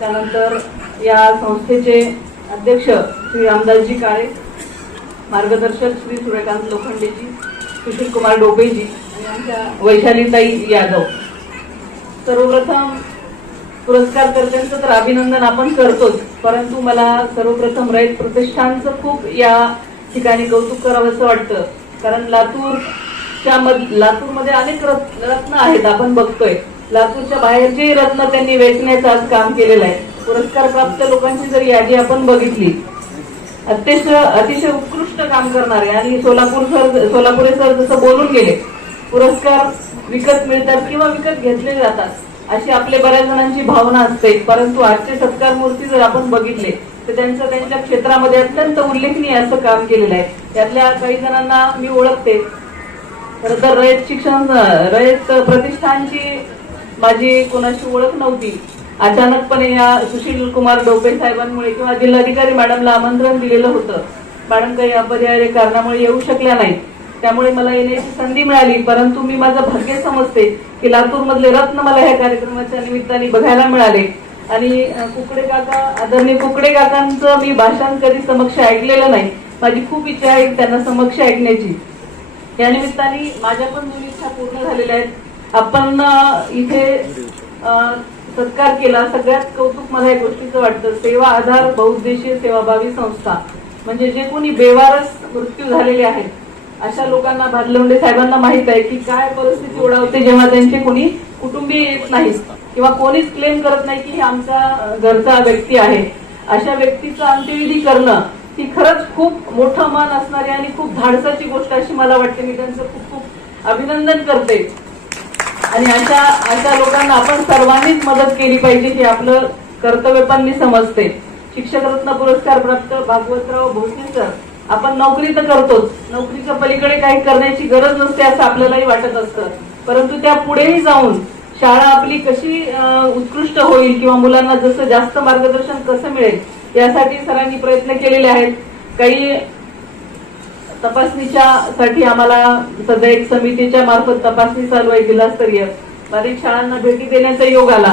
त्यानंतर या संस्थेचे अध्यक्ष श्री रामदासजी काळे, मार्गदर्शक श्री सूर्यकांत लोखंडेजी, सुशील कुमार डोपेजी आणि आमच्या वैशालीताई यादव. सर्वप्रथम पुरस्कारकर्त्यांचं तर अभिनंदन आपण करतोच, परंतु मला सर्वप्रथम रयत प्रतिष्ठानचं खूप या ठिकाणी कौतुक करावंसं वाटतं. कारण लातूरमध्ये अनेक रत्न आहेत, आपण बघतोय. लातूरच्या बाहेरचे रत्न त्यांनी वेचण्याचं आज काम केलेलं आहे. पुरस्कार प्राप्त लोकांची जर यादी आपण बघितली, अतिशय उत्कृष्ट काम करणारे आणि सोलापुरे सर जसं बोलून गेले, पुरस्कार विकत मिळतात किंवा विकत घेतले जातात अशी आपल्या बऱ्याच जणांची भावना असते. परंतु आजचे सत्कार मूर्ती जर आपण बघितले तर त्यांचं त्यांच्या क्षेत्रामध्ये अत्यंत उल्लेखनीय असं काम केलेलं आहे. त्यातल्या काही जणांना मी ओळखते. खरं तर रयत प्रतिष्ठानची माझी कोणाशी ओळख नव्हती. अचानकपणे या सुशील कुमार डोपे साहेबांमुळे किंवा जिल्हाधिकारी मॅडमला आमंत्रण दिलेलं होतं. मॅडम काही अपरिहार्य कारणामुळे येऊ शकल्या नाहीत, त्यामुळे मला येण्याची संधी मिळाली. परंतु मी माझं भाग्य समजते की लातूर मधले रत्न मला ह्या कार्यक्रमाच्या निमित्ताने बघायला मिळाले. आणि आदरणीय कुकडे काकांचं मी भाषण कधी समक्ष ऐकलेलं नाही. माझी खूप इच्छा आहे त्यांना समक्ष ऐकण्याची. या निमित्ताने माझ्या पण दोन इच्छा पूर्ण झालेल्या आहेत. आपण इथे सत्कार केला. सगळ्यात कौतुक मला या गोष्टीचं वाटतं, सेवा आधार बहुउद्देशीय सेवाभावी संस्था, म्हणजे जे कोणी बेवारस मृत्यू झालेले आहेत अशा लोकांना, भादलवंडे साहेबांना माहित आहे की काय परिस्थिती ओढावते जेव्हा त्यांचे कोणी कुटुंबीय येत नाहीत किंवा कोणीच क्लेम करत नाही की हे आमचा घरचा व्यक्ती आहे. अशा व्यक्तीचं अंत्यविधी करणं ही खरंच खूप मोठं मान असणारी आणि खूप धाडसाची गोष्ट अशी मला वाटते. मी त्यांचं खूप खूप अभिनंदन करते. आणि अशा लोकांना आपण सर्वांनीच मदत केली पाहिजे हे आपलं कर्तव्य पण मी समजते. शिक्षक रत्न पुरस्कार प्राप्त भागवतराव भोसले सर, आपण नोकरी तर करतोच, नोकरीच्या पलीकडे काही करण्याची गरज नसते असं आपल्यालाही वाटत असतं. परंतु त्या पुढेही जाऊन शाळा आपली कशी उत्कृष्ट होईल किंवा मुलांना जसं जास्त मार्गदर्शन कसं मिळेल यासाठी सरांनी प्रयत्न केलेले आहेत. काही तपासणीच्या साठी आम्हाला सध्या एक समितीच्या मार्फत तपासणी चालू आहे जिल्हास्तरीय. बारीक शाळांना भेटी देण्याचा योग आला,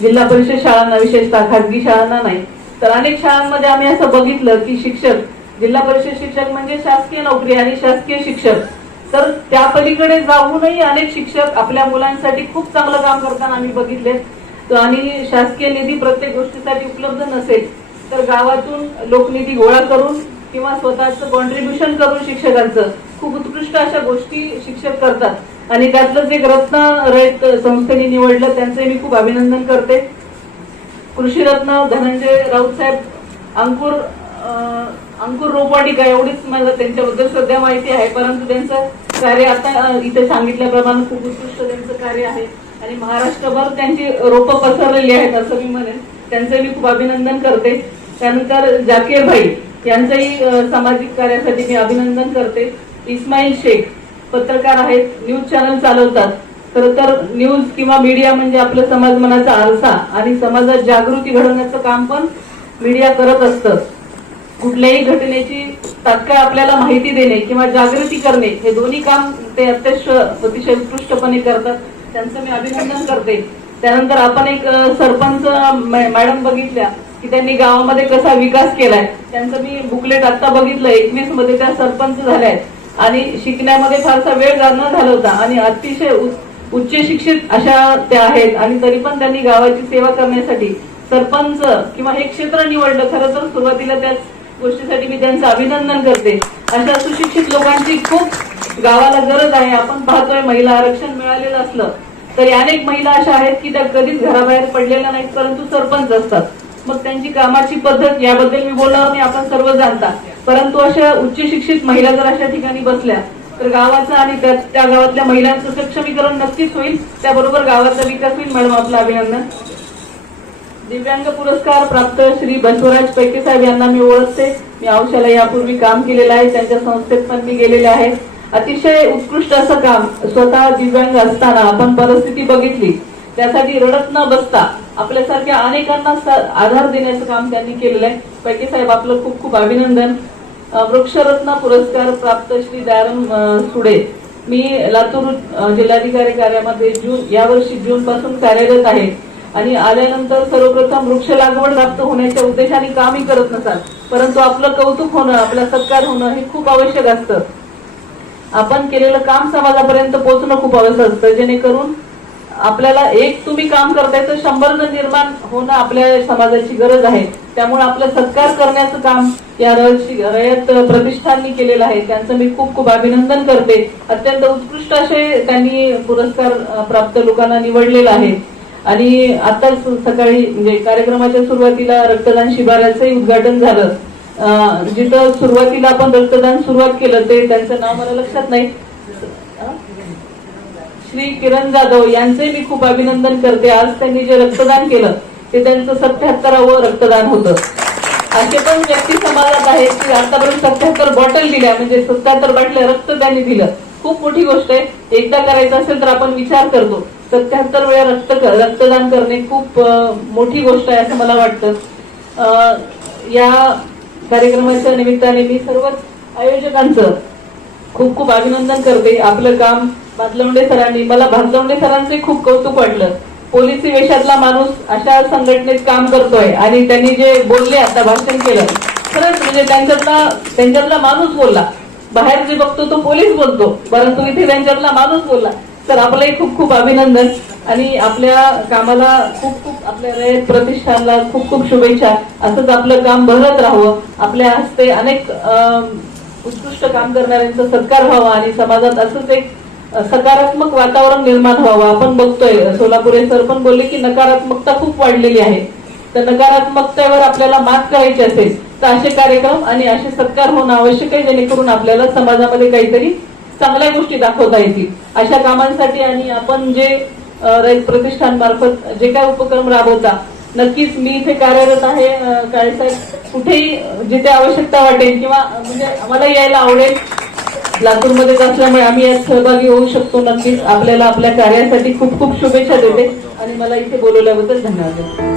जिल्हा परिषद शाळांना, विशेषतः खासगी शाळांना नाही. तर अनेक शाळांमध्ये आम्ही असं बघितलं की शिक्षक, जिल्हा परिषद शिक्षक म्हणजे शासकीय नोकरी आणि शासकीय शिक्षक, तर त्या पलीकडे जाऊनही अनेक शिक्षक आपल्या मुलांसाठी खूप चांगलं काम करताना आम्ही बघितले. आणि शासकीय निधी प्रत्येक गोष्टीसाठी उपलब्ध नसेल तर गावातून लोकनिधी गोळा करून किंवा स्वतःचं कॉन्ट्रीब्युशन करून शिक्षकांचं खूप उत्कृष्ट अशा गोष्टी शिक्षक करतात. आणि त्यातलंच एक रत्न रयत संस्थेने निवडलं, त्यांचे मी खूप अभिनंदन करते. कृषी रत्न धनंजय राऊत साहेब, अंकुर रोपवाटिका, एवढीच मला त्यांच्याबद्दल सध्या माहिती आहे. परंतु त्यांचं कार्य आता इथे सांगितल्याप्रमाणे खूप उत्कृष्ट त्यांचं कार्य आहे आणि महाराष्ट्रभर त्यांची रोपं पसरलेली आहेत असं मी म्हणेन. त्यांचे मी खूप अभिनंदन करते. त्यानंतर जाकीर भाई यांचंही सामाजिक कार्यासाठी मी अभिनंदन करते. इस्माईल शेख पत्रकार आहेत, न्यूज चॅनल चालवतात. खरं तर न्यूज किंवा मीडिया म्हणजे आपलं समाज मनाचा आरसा आणि समाजात जागृती घडवण्याचं काम पण मीडिया करत असतं. कुठल्याही घटनेची तात्काळ आपल्याला माहिती देणे किंवा जागृती करणे हे दोन्ही काम ते अतिशय उत्कृष्टपणे करतात. त्यांचं मी अभिनंदन करते. त्यानंतर आपण एक सरपंच मॅडम बघितल्या की त्यांनी गावामध्ये कसा विकास केलाय. त्यांचं मी बुकलेट आता बघितलं. 21 मध्ये त्या सरपंच झाल्या आहेत आणि शिकण्यामध्ये फारसा वेळ न घालवता आणि अतिशय उच्च शिक्षित अशा त्या आहेत. आणि तरी पण त्यांनी गावाची सेवा करण्यासाठी सरपंच किंवा हे क्षेत्र निवडलं. खरं तर सुरुवातीला त्याच गोष्टीसाठी मी त्यांचं अभिनंदन करते. अशा सुशिक्षित लोकांची खूप गावाला गरज आहे. आपण पाहतोय महिला आरक्षण मिळालेलं असलं तरी अनेक महिला अशा आहेत की त्या कधीच घराबाहेर पडलेल्या नाहीत परंतु सरपंच असतात. मग त्यांची कामाची पद्धत याबद्दल मी बोलणार नाही, आपण सर्व जाणता. परंतु अशा उच्च शिक्षित महिला जर अशा ठिकाणी बसल्या तर गावाचं आणि त्या गावातल्या महिलांचं सक्षमीकरण नक्कीच होईल, त्याबरोबर गावाचा विकास होईल. मॅडम आपलं अभिनंदन. दिव्यांग पुरस्कार प्राप्त श्री बसवराज पैके साहेब यांना मी ओळखते. मी औषधाला यापूर्वी काम केलेलं आहे, त्यांच्या संस्थेत पण मी गेलेले आहे. अतिशय उत्कृष्ट असं काम. स्वतः दिव्यांग असताना आपण परिस्थिती बघितली, त्यासाठी रडत न बसता आपल्यासारख्या अनेकांना आधार देण्याचं काम त्यांनी केलेलं आहे. पैके साहेब आपलं खूप खूप अभिनंदन. वृक्षरत्न पुरस्कार प्राप्त श्री दयाराम सुडे, मी लातूर जिल्हाधिकारी कार्यालयामध्ये यावर्षी जून पासून कार्यरत आहे आणि आल्यानंतर सर्वप्रथम वृक्ष लागवड प्राप्त होण्याच्या उद्देशाने कामही करत नसाल, परंतु आपलं कौतुक होणं, आपला सत्कार होणं हे खूप आवश्यक असतं. आपण केलेलं काम समाजापर्यंत पोहोचणं खूप आवश्यक असतं, जेणेकरून आपल्याला एक तुम्ही काम करताय तर 100 जण निर्माण होणं आपल्या समाजाची गरज आहे. त्यामुळे आपलं सत्कार करण्याचं काम या रयत प्रतिष्ठाननी केलेलं आहे. त्यांचं मी खूप खूप अभिनंदन करते. अत्यंत उत्कृष्ट असे त्यांनी पुरस्कार प्राप्त लोकांना निवडलेला आहे. आणि आताच सकाळी म्हणजे कार्यक्रमाच्या सुरुवातीला रक्तदान शिबिराचंही उद्घाटन झालं. जिथं सुरुवातीला आपण रक्तदान सुरुवात केलं ते त्यांचं नाव मला लक्षात नाही, श्री किरण जाधव यांचे मी खूप अभिनंदन करते. आज त्यांनी जे रक्तदान केलं ते त्यांचं 77वं रक्तदान होतं. असे पण व्यक्ती समाजात आहेत की आतापर्यंत 77 बॉटल दिल्या, म्हणजे 77 बाटल्या रक्त त्यांनी दिलं. खूप मोठी गोष्ट आहे. एकदा करायचं असेल तर आपण विचार करतो. 77 वेळा रक्तदान करणे खूप मोठी गोष्ट आहे असं मला वाटतं. या कार्यक्रमाच्या निमित्ताने मी सर्वच आयोजकांचं खूप खूप अभिनंदन करते. आपलं काम भातलवंडे सरांनी, मला भातलवंडे सरांचे खूप कौतुक वाटलं. पोलिसी वेशातला माणूस अशा संघटनेत काम करतोय आणि त्यांनी जे बोलले आता भाषण केलं, खरंच म्हणजे त्यांच्यातला माणूस बोलला. बाहेर जे बघतो तो पोलीस बोलतो, परंतु इथे त्यांच्यातला माणूस बोलला. तर आपलंही खूप खूप अभिनंदन आणि आपल्या कामाला खूप खूप, आपल्या रयत प्रतिष्ठानला खूप खूप शुभेच्छा. असंच आपलं काम बहरत राहावं, आपल्या हस्ते अनेक उत्कृष्ट काम करणाऱ्यांचा सत्कार व्हावा आणि समाजात असंच एक सकारात्मक वातावरण निर्माण व्हावं. आपण बघतोय सोलापुरे सर पण बोलले की नकारात्मकता खूप वाढलेली आहे. तर नकारात्मकतेवर आपल्याला मात करायची असेल तर असे कार्यक्रम आणि असे सत्कार होणं आवश्यक आहे, जेणेकरून आपल्याला समाजामध्ये काहीतरी चांगल्या गोष्टी दाखवता येतील. अशा कामांसाठी आणि आपण जे रयत प्रतिष्ठान मार्फत जे काय उपक्रम राबवता, नक्कीच मी इथे कार्यरत आहे. काळेसाहेब कुठेही जिथे आवश्यकता वाटेल किंवा म्हणजे आम्हाला यायला आवडेल, लातूरमध्येच असल्यामुळे आम्ही यात सहभागी होऊ शकतो. नक्कीच आपल्याला आपल्या कार्यासाठी खूप खूप शुभेच्छा देते आणि मला इथे बोलवल्याबद्दल धन्यवाद.